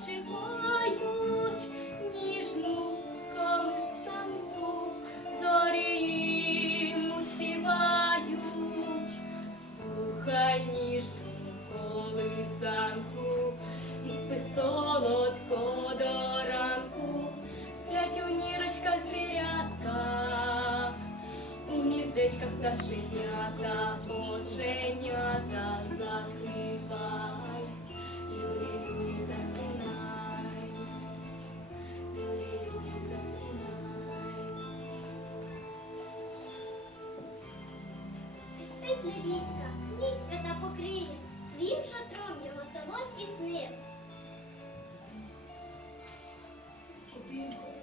спочивають, ніжну колисанку, зорі їм співають, слухай ніжну колисанку, і спи солодко сплять у нірочках звірятка. У гніздечках пташенята, оченята закривай. Левітка, ніч свята покриє, своїм шатром його солодкі сни.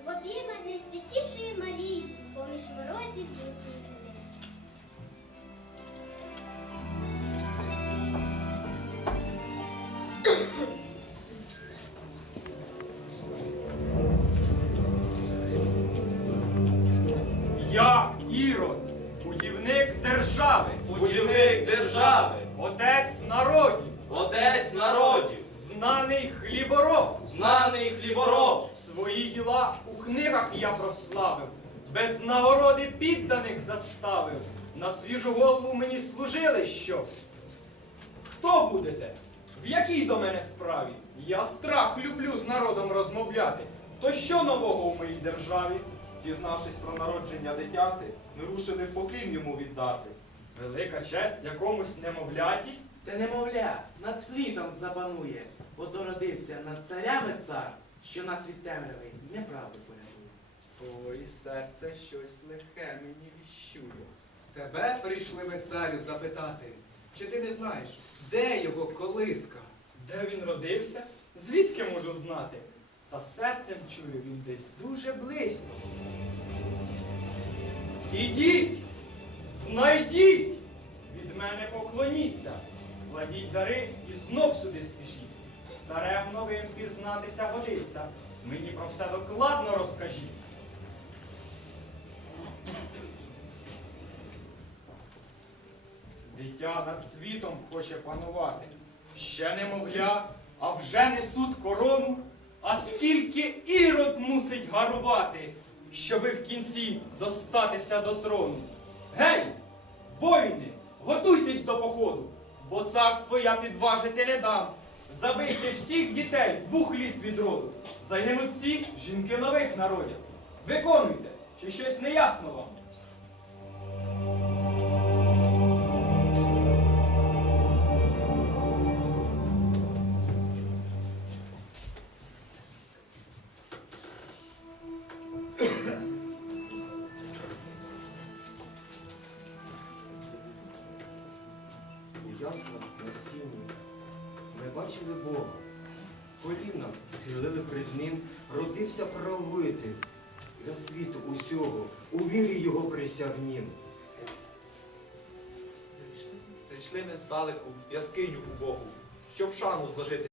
В обіймах найсвятішої Марії, поміж морозів лютої будівник держави, Будівник держави, отець народів, отець народів, знаний хлібороб. знаний хлібороб. Свої діла у книгах я прославив, без нагороди підданих заставив. На свіжу голову мені служили що? Хто будете? В якій до мене справі? Я страх люблю з народом розмовляти. То що нового у моїй державі? Дізнавшись про народження дитяти, ми рушили поклін йому віддати. Велика честь якомусь немовляті? Та немовля над світом запанує, бо дородився над царями цар, що нас від темряви неправди порятує. Ой, серце щось лихе мені віщує. Тебе прийшли ми царю запитати, чи ти не знаєш, де його колиска? Де він родився? Звідки можу знати? Та серцем чую він десь дуже близько. Ідіть, знайдіть, від мене поклоніться, складіть дари і знов сюди спішіть. Старем новим пізнатися годиться. Мені про все докладно розкажіть. Дитя над світом хоче панувати. Ще немовля, а вже несуть корону. А скільки ірод мусить гарувати, щоби в кінці достатися до трону. Гей, воїни, готуйтесь до походу, бо царство я підважити не дам. Забийте всіх дітей двох літ від роду. Загинуть ці жінки нових народів. Виконуйте, чи щось не ясно вам. У яслах ми бачили Бога. Коліна схилили перед ним, родився правитель для світу усього, у вірі його присягнім. Прийшли ми здалеку в у Богу, щоб шану зложити